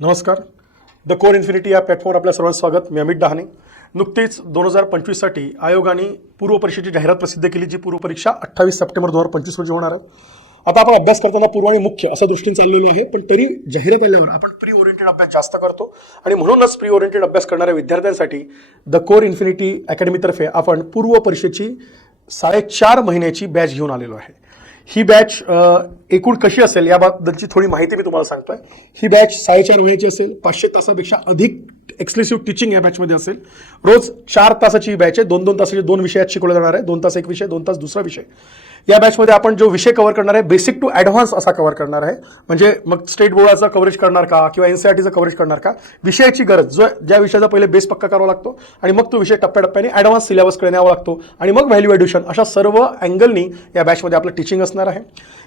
नमस्कार. The core infinity या प्लॅटफॉर्मवर आपल्या सर्वांचं स्वागत. मी अमित डहाणे. नुकतीच दोन हजार पंचवीससाठी आयोगाने पूर्व परीक्षेची जाहिरात प्रसिद्ध केली जी पूर्व परीक्षा अठ्ठावीस सप्टेंबर दोन हजार पंचवीस रोजी होणार आहे. आता आपण अभ्यास करताना पूर्व आणि मुख्य असा दृष्टीने चाललेलो आहे पण तरी जाहिरात आल्यावर आपण प्री ओरिएंटेड अभ्यास जास्त करतो. आणि म्हणूनच प्री ओरिएंटेड अभ्यास करणाऱ्या विद्यार्थ्यांसाठी द कोर इन्फिनिटी अकॅडमीतर्फे आपण पूर्व परीक्षेची साडेचार महिन्याची बॅच घेऊन आलेलो आहे. ही बॅच एकूण कशी असेल याबद्दलची थोडी माहिती मी तुम्हाला सांगतोय. ही बॅच साडेचार महिन्याची असेल पाचशे तासापेक्षा अधिक एक्सक्लुसिव्ह टीचिंग या बॅचमध्ये असेल. रोज चार तासाची बॅच आहे. दोन दोन तासाचे दोन विषयात शिकवले जाणार आहे. दोन तास एक विषय दोन तास दुसरा विषय. या बॅचमध्ये आपण जो विषय कव्हर करणार आहे बेसिक टू ॲडव्हान्स असा कव्हर करणार आहे. म्हणजे मग स्टेट बोर्डाचं कव्हरेज करणार का किंवा एन सी आर टीचं कव्हरेज करणार का? विषयाची गरज जो ज्या विषयाचा पहिले बेस पक्का करावा लागतो आणि मग तो विषय टप्प्याटप्प्याने ॲडव्हान्स सिलेबसकडे न्यावा लागतो आणि मग व्हॅल्यू ॲड्युशन अशा सर्व अँगलनी या बॅचमध्ये आपलं टीचिंग असणार आहे.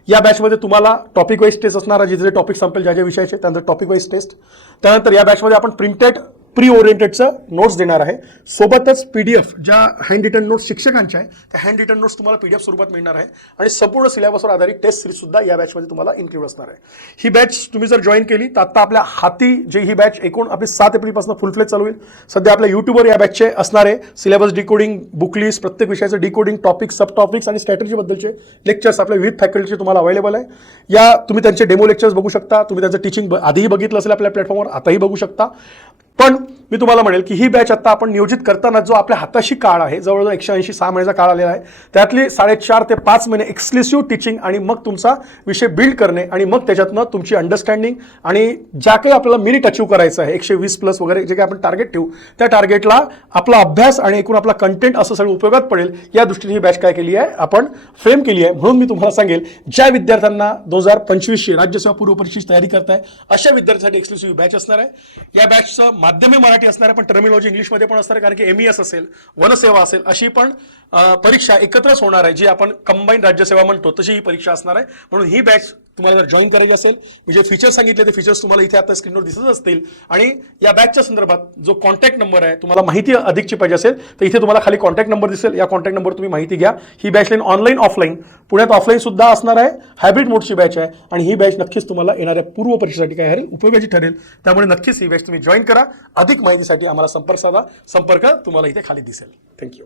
या बॅचमध्ये तुम्हाला टॉपिक वाईज टेस्ट असणार आहे. जे टॉपिक संपेल ज्या ज्या विषयाचे त्यानंतर टॉपिक वाईज टेस्ट त्यानंतर या बॅचमध्ये आपण प्रिंटेड प्री ओरिएंटेडचं नोट्स देणार आहे. सोबतच पी डी एफ ज्या हँड रिटन नोट्स शिक्षकांच्या आहे त्या हँड रिटन नोट्स तुम्हाला पी डी एफ स्वरूपात मिळणार आहे. आणि संपूर्ण सिलेबसवर आधारित टेस्ट सिरीजसुद्धा या बॅचमध्ये तुम्हाला इन्क्लूड असणार आहे. ही बॅच तुम्ही जर जॉईन केली तर आत्ता आपल्या हाती जे ही बॅच एकूण आपली सात एप्रिलपासून फुल फ्लेज चालू होईल. सध्या आपल्या यूट्यूबवर या बॅचचे असणारे सिलेबस डिकोडिंग बुक प्रत्येक विषयाचं डिकोडिंग टॉपिक सब टॉपिक्स आणि स्ट्रॅटेजीबद्दलचे लेक्चर्स आपल्या विविध फॅकल्टीचे तुम्हाला अवेलेबल आहे. या तुम्ही त्यांचे डेमो लेक्चर्स बघू शकता. तुम्ही त्यांचं टीचिंग आधीही बघितलं असेल आपल्या प्लॅटफॉर्मवर आताही बघू शकता. पण मी तुम्हाला म्हणेल की ही बॅच आता आपण नियोजित करताना जो आपल्या हाताशी काळ आहे जवळजवळ एकशे ऐंशी सहा महिन्याचा काळ आलेला आहे त्यातले साडेचार ते पाच महिने एक्सक्लुसिव्ह टीचिंग आणि मग तुमचा विषय बिल्ड करणे आणि मग त्याच्यातनं तुमची अंडरस्टँडिंग आणि ज्या काही आपल्याला मिनिट अचीव करायचं आहे एकशे वीस प्लस वगैरे जे काही आपण टार्गेट ठेवू त्या टार्गेटला आपला अभ्यास आणि एकूण आपला कंटेंट असं सगळं उपयोगात पडेल या दृष्टीने ही बॅच काय केली आहे आपण फ्रेम केली आहे. म्हणून मी तुम्हाला सांगेल ज्या विद्यार्थ्यांना दोन हजार पंचवीसची राज्यसेवा पूर्व परीक्षेची तयारी करताय अशा विद्यार्थ्यांसाठी एक्सक्लुसिव्ह बॅच असणार आहे. या बॅचचं माध्यमे मराठी असणार आहे पण टर्मिनॉलॉजी इंग्लिशमध्ये पण असणार कारण की एम एस असेल वनसेवा असेल अशी पण परीक्षा एकत्रच होणार आहे जी आपण कंबाईन राज्यसेवा म्हणतो तशी ही परीक्षा असणार आहे. म्हणून ही बॅच तुम्हाला जर जॉईन करायची असेल मी जे फीचर्स सांगितले ते फीचर्स तुम्हाला इथे आता स्क्रीनवर दिसत असतील. आणि या बॅचच्या संदर्भात जो कॉन्टॅक्ट नंबर आहे तुम्हाला माहिती अधिकची पाहिजे असेल तर इथे तुम्हाला खाली कॉन्टॅक्ट नंबर दिसेल. या कॉन्टॅक्ट नंबर तुम्ही माहिती घ्या. ही बॅच लाईन ऑनलाईन ऑफलाईन पुण्यात ऑफलाईन सुद्धा असणार आहे हायब्रिड मोडची बॅच आहे. आणि ही बॅच नक्कीच तुम्हाला येणाऱ्या पूर्व परीक्षेसाठी काय उपयोगाची ठरेल. त्यामुळे नक्कीच ही बॅच तुम्ही जॉईन करा. अधिक माहितीसाठी आम्हाला संपर्क साधा. संपर्क तुम्हाला इथे खाली दिसेल. थँक्यू